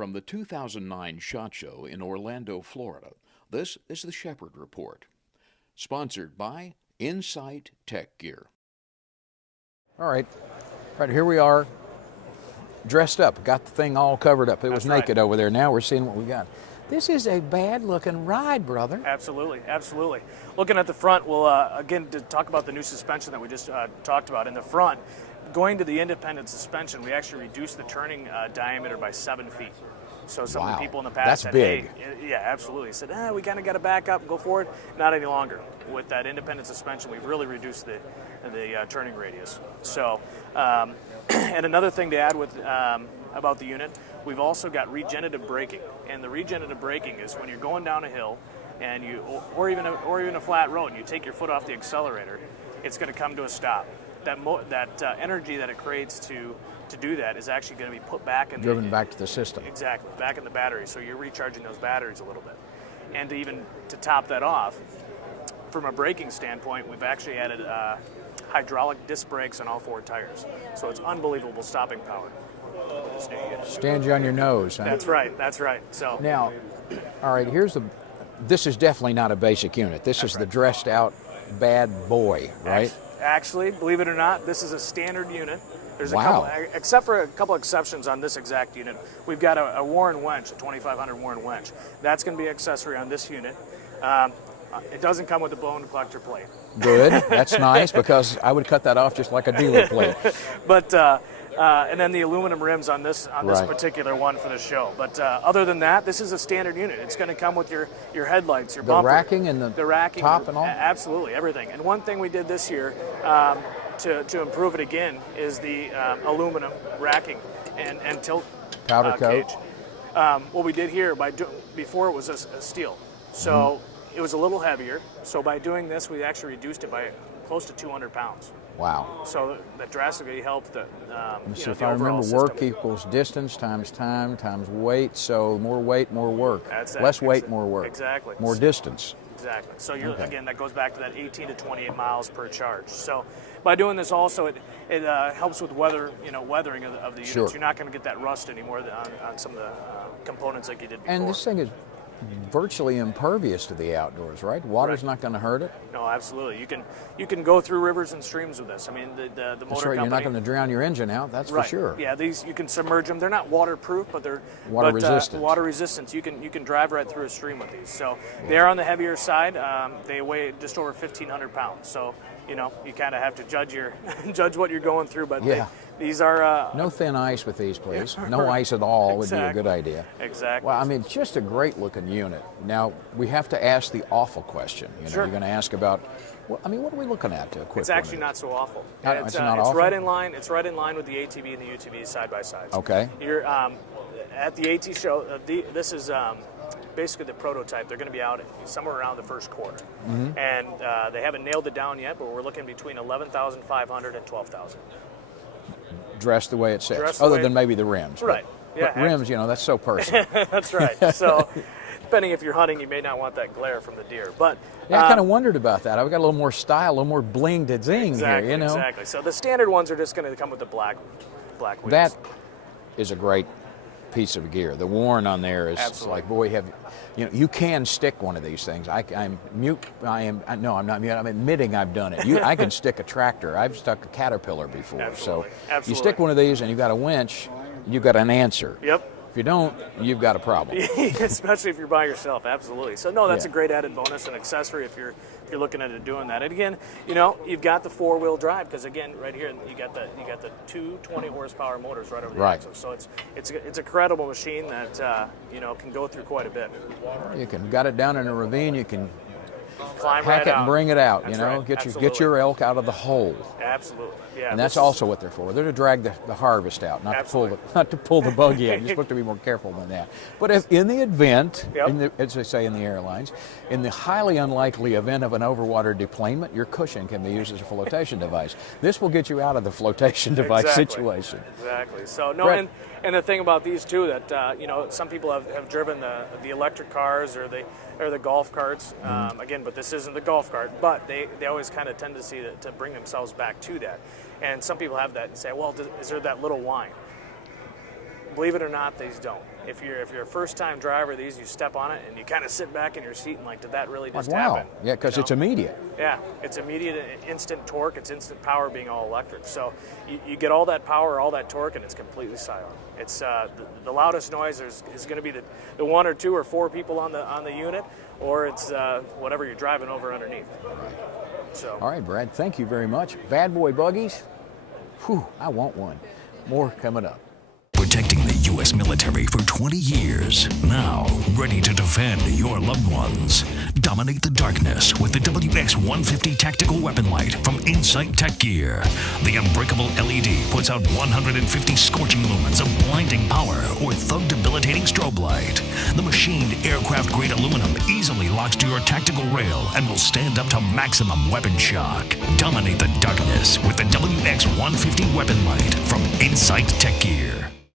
From the 2009 SHOT Show in Orlando, Florida, this is the Shepherd Report, sponsored by Insight Tech Gear. All right, here we are, dressed up, got the thing all covered up. It was naked over there. Now we're seeing what we got. This is a bad-looking ride, brother. Absolutely, absolutely. Looking at the front, we'll, again, to talk about the new suspension that we just talked about. In the front, going to the independent suspension, we actually reduced the turning diameter by 7 feet. So some of the people in the past said, big. hey, yeah, absolutely. Said, we kind of got to back up and go forward. Not any longer. With that independent suspension, we've really reduced the turning radius. So, and another thing to add with about the unit, we've also got regenerative braking. And the regenerative braking is when you're going down a hill, and or even a flat road, and you take your foot off the accelerator, it's going to come to a stop. That energy that it creates to do that is actually going to be put back in driven back to the system. Exactly, back in the battery. So you're recharging those batteries a little bit. And to top that off, from a braking standpoint, we've actually added hydraulic disc brakes on all 4 tires. So it's unbelievable stopping power. Stand you on your nose, huh? That's right, that's right. So now, all right, this is definitely not a basic unit. This is the dressed out bad boy, right? Actually, believe it or not, this is a standard unit. There's except for a couple exceptions on this exact unit. We've got a Warren winch, a 2500 Warren winch. That's going to be an accessory on this unit. It doesn't come with a bone collector plate. Good, that's nice, because I would cut that off just like a dealer plate. But and then the aluminum rims on this particular one for the show. But other than that, this is a standard unit. It's going to come with your headlights, your bumper, racking and the racking, top and all. Absolutely, everything. And one thing we did this year to improve it again is the aluminum racking and tilt powder coat. Cage. What we did here before it was a steel, so it was a little heavier. So by doing this, we actually reduced it by close to 200 pounds. Wow. So that drastically helped the if I remember, work equals distance times time times weight. So more weight, more work. Less weight, more work. Exactly. More distance. Exactly. So again, that goes back to that 18 to 28 miles per charge. So by doing this also, it helps with weathering of the units. Sure. You're not going to get that rust anymore on some of the components like you did before. And this thing is virtually impervious to the outdoors, right? Water's not going to hurt it. No, absolutely. You can go through rivers and streams with this. I mean, the motor company. You're not going to drown your engine out. That's for sure. Yeah, these you can submerge them. They're not waterproof, but they're water resistant. Water resistance. You can drive right through a stream with these. So they're on the heavier side. They weigh just over 1,500 pounds. So you kind of have to judge what you're going through. But these are no thin ice with these, please. No ice at all would be a good idea. Exactly. Well, I mean, it's just a great looking unit. Now we have to ask the awful question. You're going to ask about. Well, I mean, what are we looking at to equip? It's actually not so awful. It's not awful. It's right in line. It's right in line with the ATV and the UTV side by side. Okay. You're at the AT show. This is basically the prototype. They're going to be out somewhere around the first quarter, and they haven't nailed it down yet. But we're looking between 11,500 and 12,000. Dressed the way it says, other than maybe the rims. Right. But rims, that's so personal. That's right. So, depending if you're hunting, you may not want that glare from the deer. But I kind of wondered about that. I've got a little more style, a little more bling to zing here. Exactly. So the standard ones are just going to come with the black wheels. That is a great piece of gear. The Warren on there is like, boy, you can stick one of these things. I'm mute. I'm not mute. I'm admitting I've done it. I can stick a tractor. I've stuck a Caterpillar before. Absolutely. So you stick one of these and you've got a winch, you've got an answer. Yep. If you don't, you've got a problem. Especially if you're by yourself, absolutely. So no, that's a great added bonus and accessory if you're looking at it doing that. And again, you've got the 4-wheel drive because again, right here you got the two 20 horsepower motors right over the axle. So it's a credible machine that can go through quite a bit. You got it down in a ravine. You can climb hack right it out. and bring it out. That's Get your elk out of the hole. Absolutely. Yeah, and that's also what they're for. They're to drag the harvest out, not to pull the buggy out. You're supposed to be more careful than that. But if in the event, as they say in the airlines, in the highly unlikely event of an overwater deplanement, your cushion can be used as a flotation device. This will get you out of the flotation device situation. Exactly. So and the thing about these too that some people have driven the electric cars or the golf carts again, but this isn't the golf cart. But they always kind of tend to see to bring themselves back to that. And some people have that and say, well, is there that little whine? believe it or not, these don't. If you're a first-time driver, these, you step on it and you kind of sit back in your seat and like, did that really just happen? Yeah, because it's immediate. Yeah, it's immediate, instant torque. It's instant power being all electric. So you get all that power, all that torque, and it's completely silent. It's the loudest noise is going to be the 1 or 2 or 4 people on the unit, or it's whatever you're driving over underneath. So. All right, Brad, thank you very much. Bad Boy Buggies, whew, I want one. More coming up. Protecting the U.S. military for 20 years. Now, ready to defend your loved ones. Dominate the darkness with the WX-150 tactical weapon light from Insight Tech Gear. The unbreakable LED puts out 150 scorching lumens of blinding power or thug-debilitating strobe light. The machined aircraft-grade aluminum easily locks to your tactical rail and will stand up to maximum weapon shock. Dominate the darkness with the WX-150 weapon light from Insight Tech Gear.